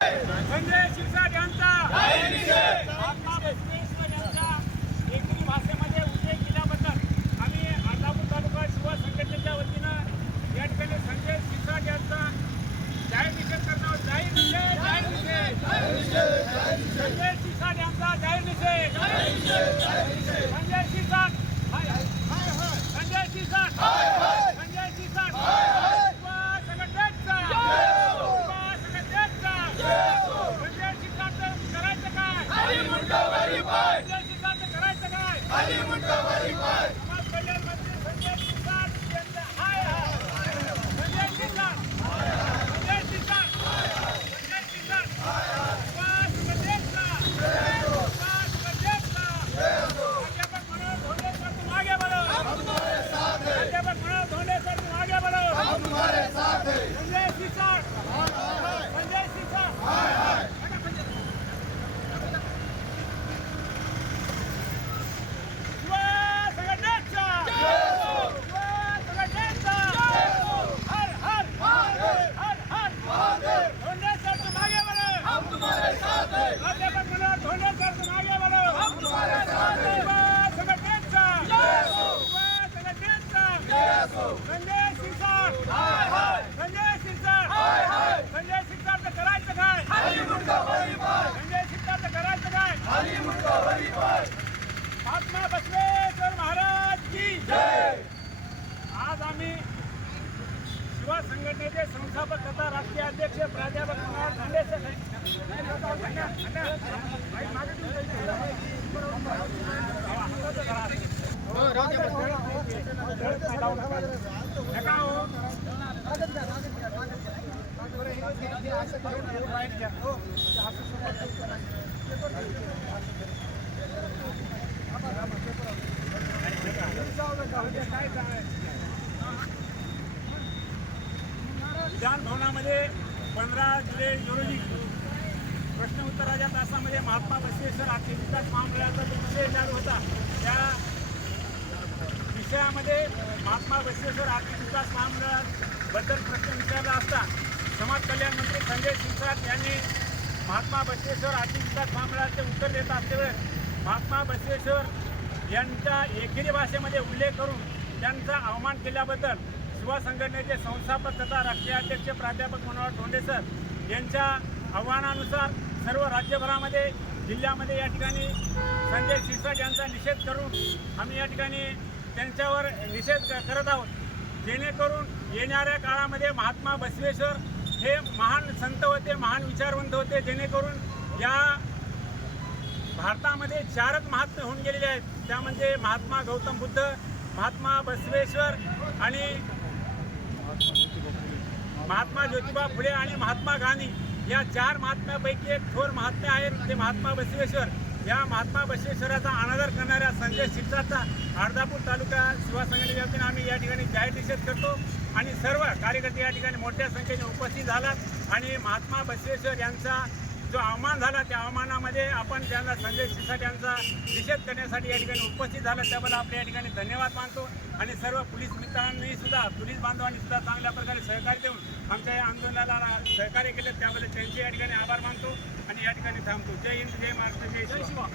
संजय शिरसाट यांचा महात्मा बसवेश्वर यांचा एकरी भाषेमध्ये उल्लेख केल्याबद्दल आम्ही अर्धापूर तालुका शिवा संघटनेच्या वतीनं या ठिकाणी संजय शिरसाट यांचा जाहीर निषेध करणार आहोत. जाहीर निषेध जाहीर निषेध संजय शिरसाट यांचा जाहीर निषेध संजय शिरसाट हाय, हाय, हाय. संजय शिरसाट संजय शिरसाट शिवा संघटनेचा शिवा संघटनेचा संजय शिरसाटचं करायचं काय संजय शिरसाटचं करायचं काय समाज कल्याण मंत्री संजय शिरसाट यांचं हाय हाय संजय शिरसाट संजय शिरसाट संजय शिरसाट शिवा संघटनेचा शिवा संघटनेचा प्राध्यापक मनोहर धोंडेकर तुम आगे बढ़ो प्राध्यापक मनोहर धोंडेकर तुम आगे बढ़ो संजय शिरसाट संजय शिरसाट शिवा संघटनेचा शिवा संघटनेचा हर हर हर हर धोंडे सर तुम आगे बढ़ो प्राध्यापक मनोहर धोंडे सर तुम आगे बढ़ो शिवा संघटनेचा शिवा संघटनेचा संजय शिरसाट संजय शिरसाट संजय शिरसाट करायचं काय संजय शिरसाट करायचं काय महात्मा बसवेश्वर महाराज की आज आम्ही शिवा संघटनेचे संस्थापक तथा राष्ट्रीय अध्यक्ष प्राध्यापक काय धांडे विधानभवनामध्ये भवनामध्ये पंधरा जुलै रोजी प्रश्न उत्तराच्या तासामध्ये महात्मा बसवेश्वर आर्थिक विकास महामंडळाचा जो विषय चालू होता. त्या विषयामध्ये महात्मा बसवेश्वर आर्थिक विकास महामंडळाबद्दल प्रश्न विचारला असता समाज कल्याण मंत्री संजय शिरसाट यांनी महात्मा बसवेश्वर आर्थिक विकास महामंडळाचे उत्तर देत असतेवेळेस महात्मा बसवेश्वर यांच्या एकेरी भाषेमध्ये उल्लेख करून त्यांचा अवमान केल्याबद्दल युवा संघटनेचे संस्थापक तथा राष्ट्रीय अध्यक्ष प्राध्यापक मनोहर ठोंडे सर यांच्या आव्हानानुसार सर्व राज्यभरामध्ये जिल्ह्यामध्ये या ठिकाणी संजय शिरसाट यांचा निषेध करून आम्ही या ठिकाणी त्यांच्यावर निषेध क- करत आहोत. जेणेकरून येणाऱ्या काळामध्ये महात्मा बसवेश्वर हे महान संत होते महान विचारवंत होते. जेणेकरून या भारतामध्ये चारच महात्मे होऊन गेलेले आहेत. त्यामध्ये म्हणजे महात्मा गौतम बुद्ध महात्मा बसवेश्वर आणि महात्मा ज्योतिबा फुले आणि महात्मा गांधी या चार महात्म्यापैकी एक थोर महात्मे आहेत. ते महात्मा बसवेश्वर. या महात्मा बसवेश्वराचा अनादर करणाऱ्या संजय शिरसाटचा अर्धापूर तालुका शिवा संघटनेच्या वतीने आम्ही या ठिकाणी जाहीर निषेध करतो. आणि सर्व कार्यकर्ते या ठिकाणी मोठ्या संख्येने उपस्थित झालात. आणि महात्मा बसवेश्वर यांचा जो अवमान झाला त्या अवमानामध्ये आपण त्यांना संजय शिरसाट यांचा निषेध करण्यासाठी या ठिकाणी उपस्थित झाला. त्याबद्दल आपल्या या ठिकाणी धन्यवाद मानतो आणि सर्व पोलीस मित्रांनी सुद्धा पोलीस बांधवांनी सुद्धा चांगल्या प्रकारे सहकार्य देऊन आमच्या या आंदोलनाला सहकार्य केले. त्याबद्दल त्यांचे या ठिकाणी आभार मानतो आणि या ठिकाणी थांबतो. जय हिंद जय महाराष्ट्र जय शिवा.